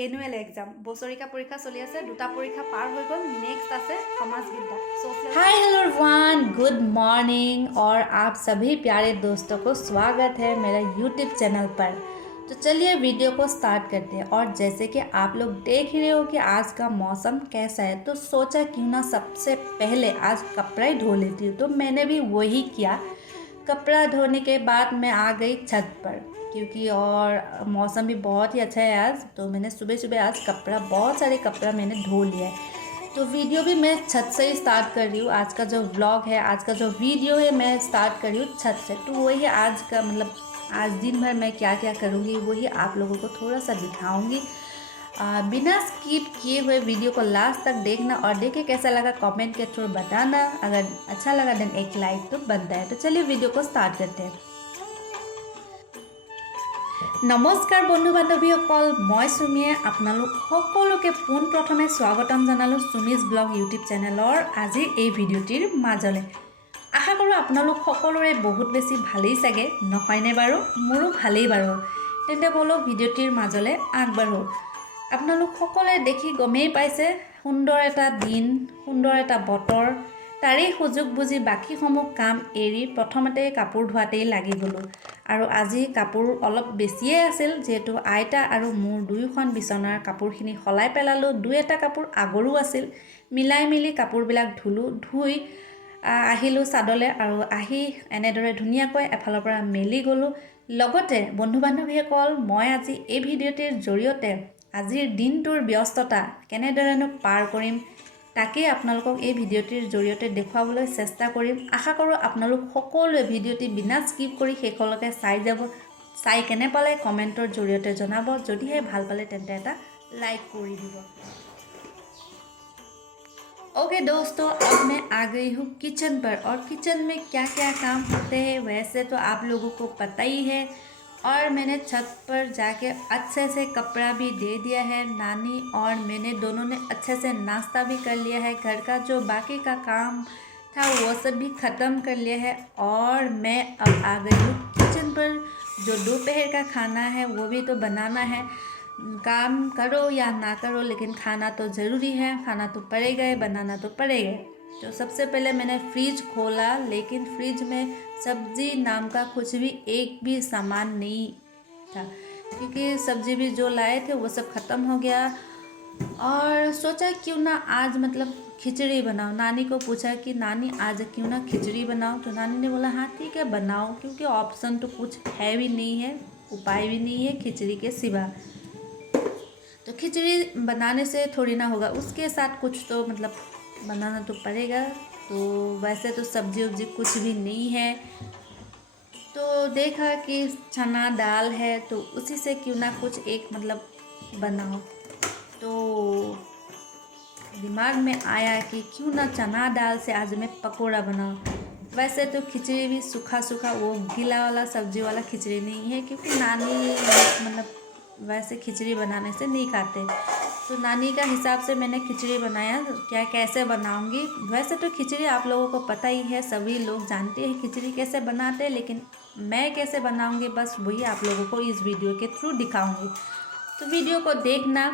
Annual exam বছৰিকা পৰীক্ষা চলি আছে দুটা পৰীক্ষা পাৰ হৈ গ'ল নেক্সট আছে समाजविद्या hi hello everyone good morning और आप सभी प्यारे दोस्तों को स्वागत है मेरा यूट्यूब चैनल पर। तो चलिए वीडियो को स्टार्ट करते हैं। और जैसे कि आप लोग देख ही रहे हो कि आज का मौसम कैसा है, तो सोचा क्यों ना सबसे पहले आज कपड़ा ही धो लेती हूँ। तो मैंने भी वही किया। कपड़ा धोने के बाद मैं आ गई छत पर, क्योंकि और मौसम भी बहुत ही अच्छा है आज। तो मैंने सुबह सुबह आज बहुत सारे कपड़ा मैंने धो लिया है। तो वीडियो भी मैं छत से ही स्टार्ट कर रही हूँ। आज का जो व्लॉग है, आज का जो वीडियो है, मैं स्टार्ट कर रही हूँ छत से। तो वही आज का मतलब आज दिन भर मैं क्या क्या करूँगी वही आप लोगों को थोड़ा सा दिखाऊँगी। बिना स्किप किए हुए वीडियो को लास्ट तक देखना और देखे कैसा लगा कमेंट के थ्रू बताना। अगर अच्छा लगा देन एक लाइक तो बनता है। तो चलिए वीडियो को स्टार्ट करते हैं। नमस्कार बंधु बान्धवीসকল, मैं सुमिये आपनालोक सकलोके पोन प्रथमे स्वागतम जानालो सुमिज ब्लग यूट्यूब चेनेलर आजिर এই ভিডিওটিৰ মাজলে। आशा करूँ आपनालोक सकलोरे बहुत बेছি भालेই चागे, नहयने बारू? मोरो भालेই बारू। तेन्ते बोलो ভিডিওটিৰ মাজলে আগবাঢ়ো। आपनालोक सकलोए देखि गमेই पाइছে सुंदर एटा दिन, सुंदर एटा बतर। तारे सुযোগ बुझি बाकी समूह काम एरि प्रथमते कापोर धोवातेই লাগি গলো। আৰু আজি কাপোৰ অলপ বেছিয়ে আছিল, যেহেতু আইতা আৰু মোৰ দুয়োখন বিছনাৰ কাপোৰখিনি সলাই পেলালো। দুই এটা কাপোৰ আগৰো আছিল, মিলাই মিলি কাপোৰবিলাক ধুলো। ধুই আহিলোঁ চাদলে আৰু আহি এনেদৰে ধুনীয়াকৈ এফালৰ পৰা মেলি গ'লো। লগতে বন্ধু বান্ধৱীসকল, মই আজি এই ভিডিঅ'টিৰ জৰিয়তে আজিৰ দিনটোৰ ব্যস্ততা কেনেদৰেনো পাৰ কৰিম তাকে আপোনালোকক এই ভিডিঅ'টিৰ জৰিয়তে দেখুৱাবলৈ চেষ্টা কৰিম। আশা কৰোঁ আপোনালোক সকলোৱে ভিডিঅ'টি বিনা স্কিপ কৰি শেষলৈকে চাই যাব। চাই কেনে পালে কমেণ্টৰ জৰিয়তে জনাব। যদিহে ভাল পালে তেন্তে এটা লাইক কৰি দিব। ओके दोस्तों, अब मैं आ गई हूँ किचन पर। और किचन में क्या क्या काम होते हैं वैसे तो आप लोगों को पता ही है। और मैंने छत पर जाके अच्छे से कपड़ा भी दे दिया है। नानी और मैंने दोनों ने अच्छे से नाश्ता भी कर लिया है। घर का जो बाकी का काम था वो सब भी ख़त्म कर लिया है। और मैं अब आ गई हूँ किचन पर। जो दोपहर का खाना है वो भी तो बनाना है। काम करो या ना करो लेकिन खाना तो ज़रूरी है, खाना तो पड़ेगा, बनाना तो पड़ेगा। तो सबसे पहले मैंने फ्रिज खोला, लेकिन फ्रिज में सब्ज़ी नाम का कुछ भी एक भी सामान नहीं था, क्योंकि सब्ज़ी भी जो लाए थे वो सब ख़त्म हो गया। और सोचा क्यों ना आज मतलब खिचड़ी बनाओ। नानी को पूछा कि नानी आज क्यों ना खिचड़ी बनाओ। तो नानी ने बोला हाँ ठीक है बनाओ, क्योंकि ऑप्शन तो कुछ है भी नहीं है, उपाय भी नहीं है खिचड़ी के सिवा। तो खिचड़ी बनाने से थोड़ी ना होगा, उसके साथ कुछ तो मतलब बनाना तो पड़ेगा। तो वैसे तो सब्जी उब्जी कुछ भी नहीं है। तो देखा कि चना दाल है, तो उसी से क्यों ना कुछ एक मतलब बनाओ। तो दिमाग में आया कि क्यों ना चना दाल से आज मैं पकोड़ा बनाऊँ। वैसे तो खिचड़ी भी सूखा सूखा वो गीला वाला सब्जी वाला खिचड़ी नहीं है, क्योंकि नानी मतलब वैसे खिचड़ी बनाने से नहीं खाते। तो नानी का हिसाब से मैंने खिचड़ी बनाया। क्या कैसे बनाऊंगी, वैसे तो खिचड़ी आप लोगों को पता ही है, सभी लोग जानते हैं खिचड़ी कैसे बनाते हैं, लेकिन मैं कैसे बनाऊंगी बस वही आप लोगों को इस वीडियो के थ्रू दिखाऊंगी। तो वीडियो को देखना।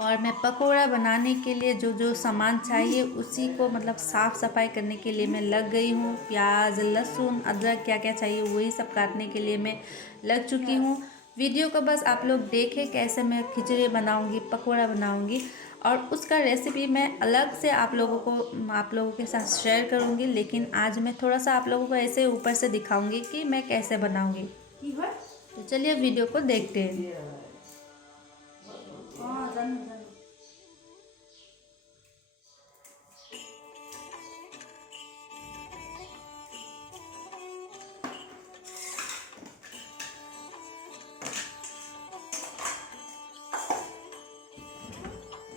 और मैं पकोड़ा बनाने के लिए जो जो सामान चाहिए उसी को मतलब साफ़ सफाई करने के लिए मैं लग गई हूँ। प्याज, लहसुन, अदरक क्या क्या चाहिए वही सब काटने के लिए मैं लग चुकी हूँ। वीडियो को बस आप लोग देखें कैसे मैं खिचड़ी बनाऊंगी, पकोड़ा बनाऊंगी। और उसका रेसिपी मैं अलग से आप लोगों के साथ शेयर करूंगी। लेकिन आज मैं थोड़ा सा आप लोगों को ऐसे ऊपर से दिखाऊंगी कि मैं कैसे बनाऊंगी। तो चलिए वीडियो को देखते हैं।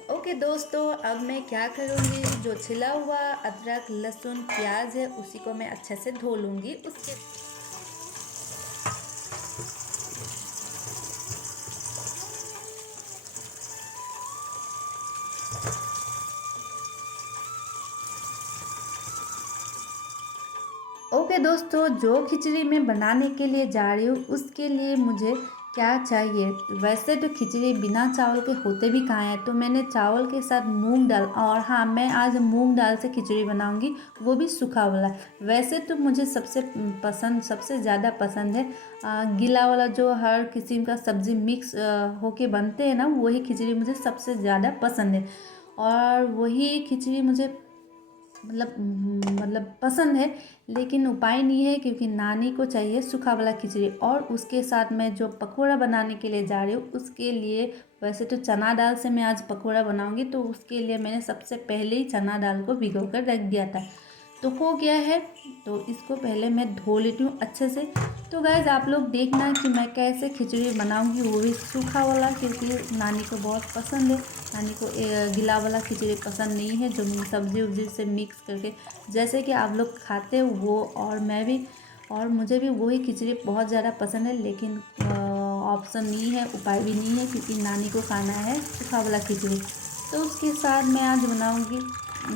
ओके दोस्तों, अब मैं क्या करूँगी, जो छिला हुआ अदरक, लहसुन, प्याज है उसी को मैं अच्छे से धो लूँगी। उसके ओके दोस्तों, जो खिचड़ी मैं बनाने के लिए जा रही हूँ उसके लिए मुझे क्या चाहिए। वैसे तो खिचड़ी बिना चावल के होते भी कहाँ हैं, तो मैंने चावल के साथ मूंग दाल, और हाँ मैं आज मूंग दाल से खिचड़ी बनाऊंगी, वो भी सूखा वाला। वैसे तो मुझे सबसे ज़्यादा पसंद है गीला वाला, जो हर किस्म का सब्ज़ी मिक्स होके बनते हैं ना, वही खिचड़ी मुझे सबसे ज़्यादा पसंद है। और वही खिचड़ी मुझे मतलब पसंद है, लेकिन उपाय नहीं है क्योंकि नानी को चाहिए सूखा वाला खिचड़ी। और उसके साथ मैं जो पकौड़ा बनाने के लिए जा रही हूँ उसके लिए, वैसे तो चना दाल से मैं आज पकौड़ा बनाऊंगी, तो उसके लिए मैंने सबसे पहले ही चना दाल को भिगो कर रख दिया था, तो हो गया है। तो इसको पहले मैं धो लेती हूँ अच्छे से। तो गाइज आप लोग देखना कि मैं कैसे खिचड़ी बनाऊंगी, वो भी सूखा वाला, क्योंकि नानी को बहुत पसंद है। नानी को गीला वाला खिचड़ी पसंद नहीं है, जो सब्जी उब्जी से मिक्स करके जैसे कि आप लोग खाते हो वो, और मैं भी, और मुझे भी वही खिचड़ी बहुत ज़्यादा पसंद है। लेकिन ऑप्शन नहीं है, उपाय भी नहीं है, क्योंकि नानी को खाना है सूखा वाला खिचड़ी। तो उसके साथ मैं आज बनाऊंगी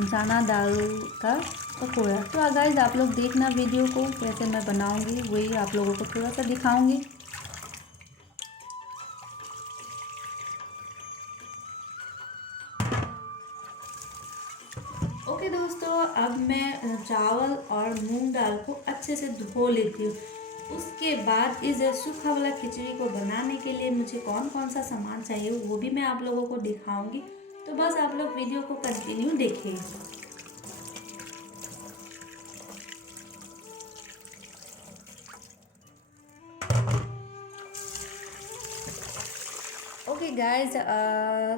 चना दाल का पकौड़ा। तो गाइस आप लोग देखना वीडियो को कैसे मैं बनाऊंगी, वही आप लोगों को थोड़ा सा दिखाऊंगी। ओके दोस्तों, अब मैं चावल और मूंग दाल को अच्छे से धो लेती हूँ। उसके बाद इस सूखा वाला खिचड़ी को बनाने के लिए मुझे कौन कौन सा सामान चाहिए वो भी मैं आप लोगों को दिखाऊंगी। तो बस आप लोग वीडियो को कंटिन्यू देखिए। ओके गाइज,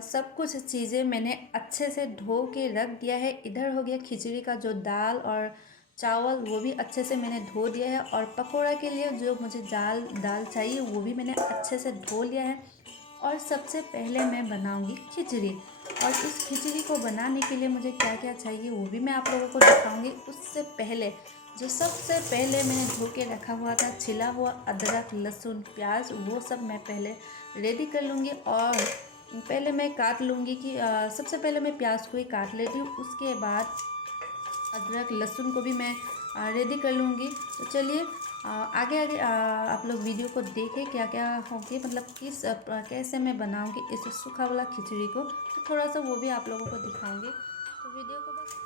सब कुछ चीज़ें मैंने अच्छे से धो के रख दिया है। इधर हो गया खिचड़ी का जो दाल और चावल, वो भी अच्छे से मैंने धो दिया है। और पकोड़ा के लिए जो मुझे दाल चाहिए वो भी मैंने अच्छे से धो लिया है। और सबसे पहले मैं बनाऊंगी खिचड़ी, और इस खिचड़ी को बनाने के लिए मुझे क्या क्या चाहिए वो भी मैं आप लोगों को दिखाऊंगी। उससे पहले जो सबसे पहले मैंने धो के रखा हुआ था छिला हुआ अदरक लहसुन प्याज, वो सब मैं पहले रेडी कर लूँगी। और पहले मैं काट लूँगी कि सबसे पहले मैं प्याज को ही काट लेती हूँ, उसके बाद अदरक लहसुन को भी मैं रेडी कर लूँगी। तो चलिए आगे आगे आप लोग वीडियो को देखें क्या क्या होगी, मतलब कैसे मैं बनाऊँगी इस सूखा वाला खिचड़ी को। तो थोड़ा सा वो भी आप लोगों को दिखाऊँगी, तो वीडियो को बस।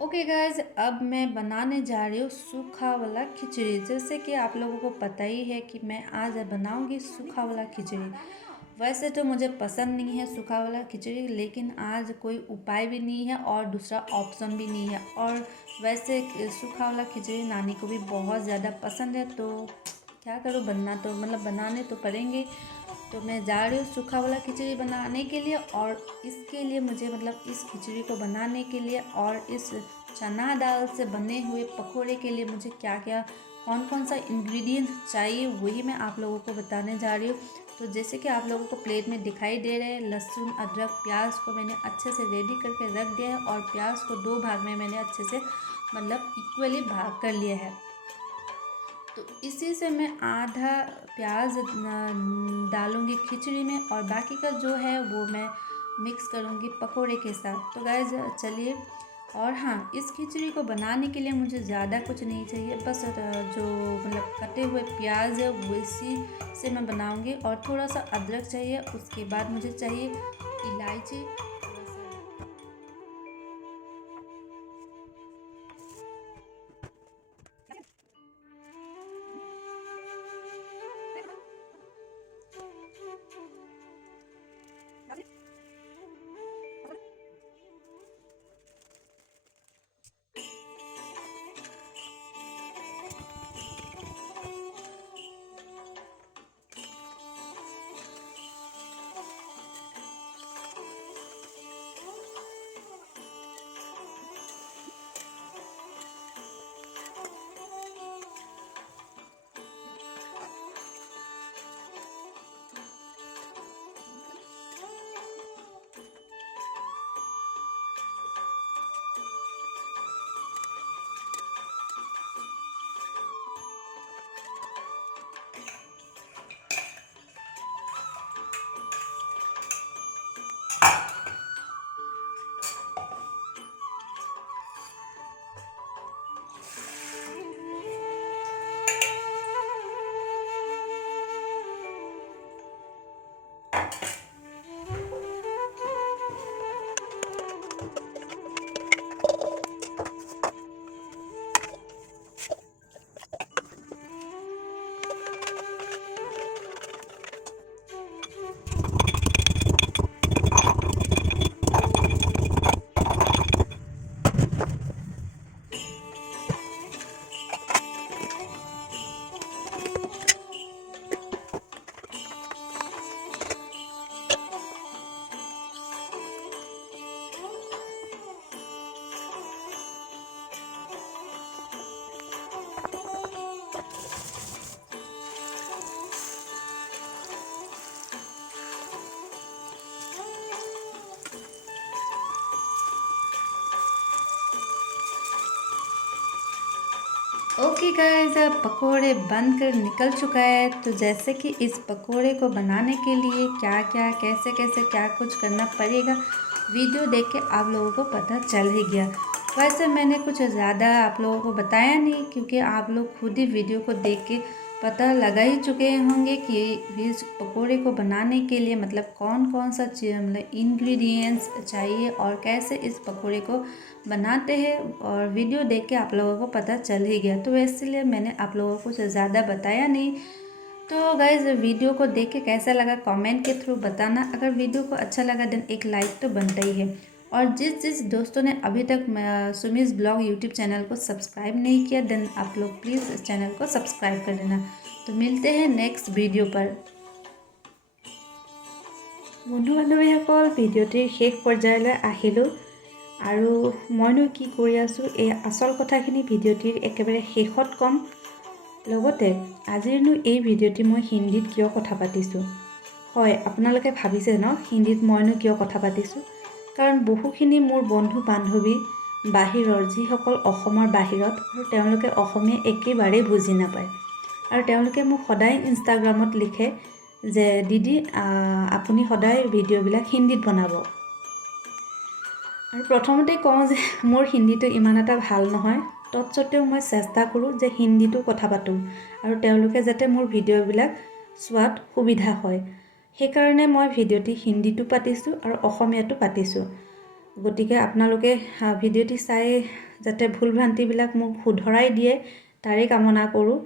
ओके गाइज, अब मैं बनाने जा रही हूँ सूखा वाला खिचड़ी। जैसे कि आप लोगों को पता ही है कि मैं आज बनाऊँगी सूखा वाला खिचड़ी। वैसे तो मुझे पसंद नहीं है सूखा वाला खिचड़ी, लेकिन आज कोई उपाय भी नहीं है और दूसरा ऑप्शन भी नहीं है। और वैसे सूखा वाला खिचड़ी नानी को भी बहुत ज़्यादा पसंद है, तो क्या करूँ, बनाने तो पड़ेंगे। तो मैं जा रही हूँ सूखा वाला खिचड़ी बनाने के लिए। और इसके लिए मुझे इस खिचड़ी को बनाने के लिए और इस चना दाल से बने हुए पकोड़े के लिए मुझे क्या क्या कौन कौन सा इंग्रेडिएंट्स चाहिए वही मैं आप लोगों को बताने जा रही हूँ। तो जैसे कि आप लोगों को प्लेट में दिखाई दे रहे हैं, लहसुन अदरक प्याज को मैंने अच्छे से रेडी करके रख दिया है। और प्याज को 2 भाग में मैंने अच्छे से इक्वली भाग कर लिया है। तो इसी से मैं आधा प्याज डालूँगी खिचड़ी में, और बाकी का जो है वो मैं मिक्स करूँगी पकोड़े के साथ। तो गाइस चलिए। और हाँ, इस खिचड़ी को बनाने के लिए मुझे ज़्यादा कुछ नहीं चाहिए, बस जो कटे हुए प्याज है वैसी से मैं बनाऊँगी। और थोड़ा सा अदरक चाहिए, उसके बाद मुझे चाहिए इलायची। ओके गाइस, अब पकोड़े बन कर निकल चुका है। तो जैसे कि इस पकोड़े को बनाने के लिए क्या क्या कैसे कैसे क्या कुछ करना पड़ेगा, वीडियो देख के आप लोगों को पता चल ही गया। वैसे मैंने कुछ ज़्यादा आप लोगों को बताया नहीं, क्योंकि आप लोग खुद ही वीडियो को देख के पता लगा ही चुके होंगे कि इस पकोड़े को बनाने के लिए मतलब कौन कौन सा चीज़ मतलब इंग्रेडिएंट्स चाहिए और कैसे इस पकोड़े को बनाते हैं, और वीडियो देख के आप लोगों को पता चल ही गया। तो इसलिए मैंने आप लोगों को कुछ ज़्यादा बताया नहीं। तो गाइज़, वीडियो को देख के कैसा लगा कमेंट के थ्रू बताना। अगर वीडियो को अच्छा लगा देन एक लाइक तो बनता ही है। और जिस जिस दोस्तों ने अभी तक सुमीज ब्लॉग यूट्यूब चैनल को सब्सक्राइब नहीं किया देन आप लोग प्लीज़ इस चैनल को सब्सक्राइब कर देना। तो मिलते हैं नेक्स्ट वीडियो पर। बंधु बान्धवीসকল, ভিডিঅ'টিৰ শেষ পৰ্যায়লৈ আহিলোঁ। আৰু মইনো কি কৰি আছোঁ এই আচল কথাখিনি ভিডিঅ'টিৰ একেবাৰে শেষত ক'ম। লগতে আজিৰনো এই ভিডিঅ'টি মই হিন্দীত কিয় কথা পাতিছোঁ। হয়, আপোনালোকে ভাবিছে ন হিন্দীত মইনো কিয় কথা পাতিছোঁ। কাৰণ বহুখিনি মোৰ বন্ধু বান্ধৱী বাহিৰৰ, যিসকল অসমৰ বাহিৰত, আৰু তেওঁলোকে অসমীয়া একেবাৰেই বুজি নাপায়। আৰু তেওঁলোকে মোক সদায় ইনষ্টাগ্ৰামত লিখে যে দিদি আপুনি সদায় ভিডিঅ'বিলাক হিন্দীত বনাব। আৰু প্ৰথমতে কওঁ যে মোৰ হিন্দীটো ইমান এটা ভাল নহয়, তৎসত্ত্বেও মই চেষ্টা কৰোঁ যে হিন্দীটো কথা পাতোঁ আৰু তেওঁলোকে যাতে মোৰ ভিডিঅ'বিলাক চোৱাত সুবিধা হয়। সেইকাৰণে মই ভিডিঅ'টি হিন্দীটো পাতিছোঁ আৰু অসমীয়াটো পাতিছোঁ। গতিকে আপোনালোকে ভিডিঅ'টি চাই যাতে ভুল ভ্ৰান্তিবিলাক মোক শুধৰাই দিয়ে তাৰেই কামনা কৰোঁ।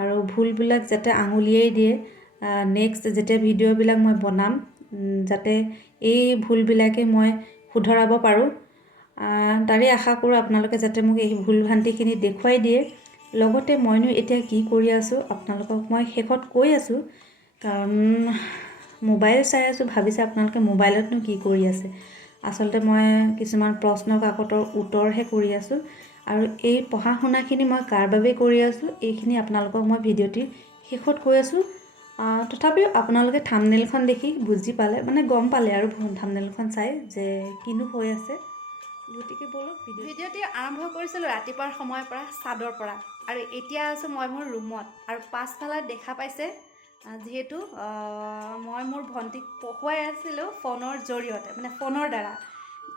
আৰু ভুলবিলাক যাতে আঙুলিয়াই দিয়ে। নেক্সট যেতিয়া ভিডিঅ'বিলাক মই বনাম যাতে এই ভুলবিলাকে মই শুধৰাব পাৰোঁ, তাৰেই আশা কৰোঁ। আপোনালোকে যাতে মোক এই ভুল ভ্ৰান্তিখিনি দেখুৱাই দিয়ে। লগতে মইনো এতিয়া কি কৰি আছোঁ আপোনালোকক মই শেষত কৈ আছোঁ, কাৰণ মোবাইল চাই আছোঁ। ভাবিছে আপোনালোকে মোবাইলতনো কি কৰি আছে। আচলতে মই কিছুমান প্ৰশ্ন কাকতৰ উত্তৰহে কৰি আছোঁ। আৰু এই পঢ়া শুনাখিনি মই কাৰ বাবে কৰি আছোঁ এইখিনি আপোনালোকক মই ভিডিঅ'টিৰ শেষত কৈ আছোঁ। তথাপিও আপোনালোকে থাম্বনেইলখন দেখি বুজি পালে, মানে গম পালে আৰু থাম্বনেইলখন চাই যে কিনো হৈ আছে। গতিকে বলক ভিডিঅ'টি আৰম্ভ কৰিছিলোঁ ৰাতিপুৱাৰ সময়ৰ পৰা, ছাদৰ পৰা। আৰু এতিয়া আছোঁ মই মোৰ ৰুমত। আৰু পাছফালে দেখা পাইছে যিহেতু মই মোৰ ভণ্টিক পঢ়ুৱাই আছিলোঁ ফোনৰ জৰিয়তে, মানে ফোনৰ দ্বাৰা।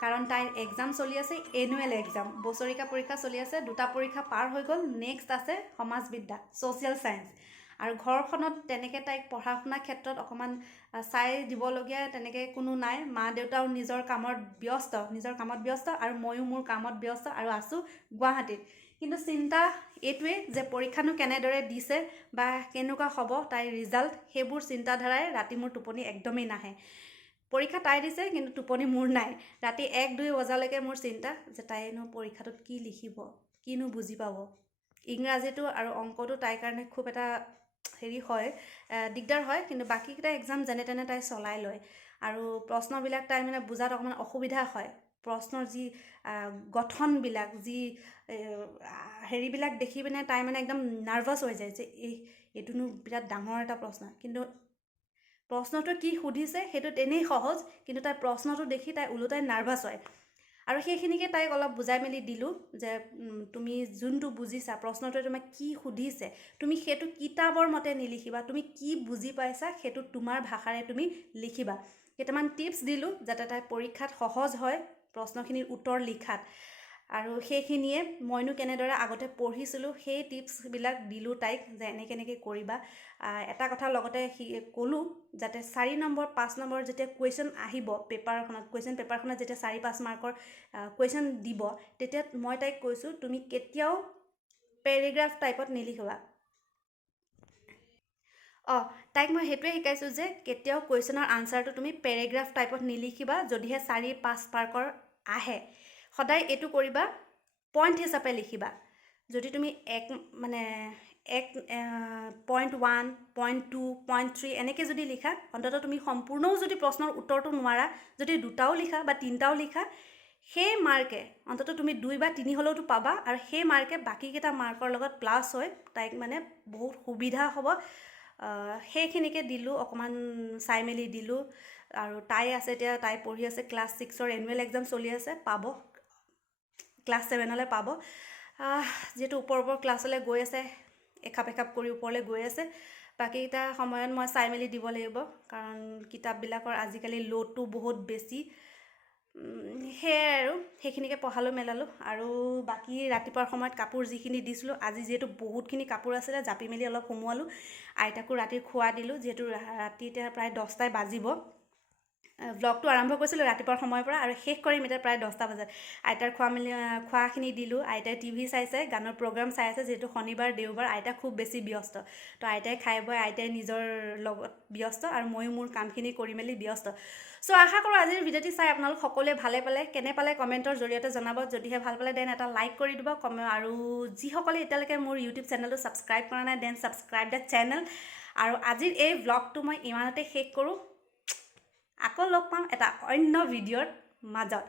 কাৰণ তাইৰ এক্সাম চলি আছে, এনুৱেল এক্সাম, বছৰিকা পৰীক্ষা চলি আছে। 2টা পৰীক্ষা পাৰ হৈ গ'ল, নেক্সট আছে সমাজবিদ্যা, ছ'চিয়েল ছায়েন্স। আৰু ঘৰখনত তেনেকৈ তাইক পঢ়া শুনাৰ ক্ষেত্ৰত অকণমান চাই দিবলগীয়া তেনেকৈ কোনো নাই। মা দেউতাও নিজৰ কামত ব্যস্ত আৰু ময়ো মোৰ কামত ব্যস্ত আৰু আছোঁ গুৱাহাটীত। কিন্তু চিন্তা এইটোৱে যে পৰীক্ষানো কেনেদৰে দিছে বা কেনেকুৱা হ'ব তাইৰ ৰিজাল্ট, সেইবোৰ চিন্তাধাৰাই ৰাতি মোৰ টোপনি একদমেই নাহে। পৰীক্ষা তাই দিছে কিন্তু টোপনি মোৰ নাই। ৰাতি 1-2 বজালৈকে মোৰ চিন্তা যে তাইনো পৰীক্ষাটোত কি লিখিব, কিনো বুজি পাব। ইংৰাজীটো আৰু অংকটো তাইৰ কাৰণে খুব এটা হয়, দিগদাৰ হয়। কিন্তু বাকীকেইটা এক্সাম যেনে তেনে তাই চলাই লয়। আৰু প্ৰশ্নবিলাক তাই মানে বুজাত অকণমান অসুবিধা হয়। প্ৰশ্নৰ যি গঠনবিলাক, যি হেৰিবিলাক দেখি পিনে তাই মানে একদম নাৰ্ভাছ হৈ যায় যে এইটোনো বিৰাট ডাঙৰ এটা প্ৰশ্ন। কিন্তু প্ৰশ্নটো কি সুধিছে সেইটো তেনেই সহজ, কিন্তু তাই প্ৰশ্নটো দেখি তাই ওলোটাই নাৰ্ভাছ হয়। আৰু সেইখিনিকে তাইক অলপ বুজাই মেলি দিলোঁ যে তুমি যোনটো বুজিছা, প্ৰশ্নটোৱে তোমাক কি সুধিছে, তুমি সেইটো কিতাপৰ মতে নিলিখিবা। তুমি কি বুজি পাইছা সেইটো তোমাৰ ভাষাৰে তুমি লিখিবা। কেইটামান টিপছ দিলোঁ যাতে তাই পৰীক্ষাত সহজ হয় প্ৰশ্নখিনিৰ উত্তৰ লিখাত। আৰু সেইখিনিয়ে মইনো কেনেদৰে আগতে পঢ়িছিলোঁ সেই টিপছবিলাক দিলোঁ তাইক যে এনেকৈ কৰিবা। এটা কথা লগতে ক'লোঁ যাতে 4 নম্বৰ 5 নম্বৰ যেতিয়া কুৱেশ্যন আহিব পেপাৰখনত, কুৱেশ্যন পেপাৰখনত যেতিয়া 4-5 মাৰ্কৰ কুৱেশ্যন দিব, তেতিয়া মই তাইক কৈছোঁ তুমি কেতিয়াও পেৰেগ্ৰাফ টাইপত নিলিখিবা। তাইক মই সেইটোৱে শিকাইছোঁ যে কেতিয়াও কুৱেশ্যনৰ আনচাৰটো তুমি পেৰেগ্ৰাফ টাইপত নিলিখিবা। যদিহে 4-5 মাৰ্কৰ আহে, সদায় এইটো কৰিবা, পইণ্ট হিচাপে লিখিবা। যদি তুমি 1.1, 0.2, 0.3 এনেকৈ যদি লিখা, অন্ততঃ তুমি সম্পূৰ্ণও যদি প্ৰশ্নৰ উত্তৰটো নোৱাৰা, যদি 2টাও লিখা বা 3টাও লিখা, সেই মাৰ্কে অন্ততঃ তুমি 2 বা 3 হ'লেওতো পাবা। আৰু সেই মাৰ্কে বাকীকেইটা মাৰ্কৰ লগত প্লাছ হৈ তাইক মানে বহুত সুবিধা হ'ব। সেইখিনিকে দিলোঁ, অকণমান চাই মেলি দিলোঁ। আৰু তাই আছে এতিয়া, তাই পঢ়ি আছে ক্লাছ 6ৰ এনুৱেল এক্সাম চলি আছে, পাব ক্লাছ 7লৈ পাব। যিহেতু ওপৰ ক্লাছলৈ গৈ আছে, এখাপ কৰি ওপৰলৈ গৈ আছে, বাকীকেইটা সময়ত মই চাই মেলি দিব লাগিব, কাৰণ কিতাপবিলাকৰ আজিকালি লোডটো বহুত বেছি। সেয়াই আৰু সেইখিনিকে পঢ়ালোঁ মেলালোঁ। আৰু বাকী ৰাতিপুৱাৰ সময়ত কাপোৰ যিখিনি দিছিলোঁ, আজি যিহেতু বহুতখিনি কাপোৰ আছিলে, জাপি মেলি অলপ সোমোৱালোঁ। আইতাকো ৰাতি খোৱা দিলোঁ, যিহেতু ৰাতি এতিয়া প্ৰায় 10টাই বাজিব। ব্লগটো আৰম্ভ কৰিছিলোঁ ৰাতিপুৱাৰ সময়ৰ পৰা আৰু শেষ কৰিম এতিয়া প্ৰায় 10টা বজাত। আইতাৰ খোৱাখিনি দিলোঁ। আইতাই টিভি চাইছে, গানৰ প্ৰগ্ৰাম চাই আছে, যিহেতু শনিবাৰ দেওবাৰ আইতা খুব বেছি ব্যস্ত। তো আইতাই খাই বৈ আইতাই নিজৰ লগত ব্যস্ত আৰু ময়ো মোৰ কামখিনি কৰি মেলি ব্যস্ত। চ' আশা কৰোঁ আজিৰ ভিডিঅ'টি চাই আপোনালোক সকলোৱে ভালে পালে, কেনে পালে কমেণ্টৰ জৰিয়তে জনাব। যদিহে ভাল পালে দেন এটা লাইক কৰি দিব, আৰু যিসকলে এতিয়ালৈকে মোৰ ইউটিউব চেনেলটো ছাবস্ক্ৰাইব কৰা নাই দেন ছাবস্ক্ৰাইব দ্য চেনেল। আৰু আজিৰ এই ব্লগটো মই ইমানতে শেষ কৰোঁ। আকৌ লগ পাম এটা অন্য ভিডিঅ'ৰ মাজত।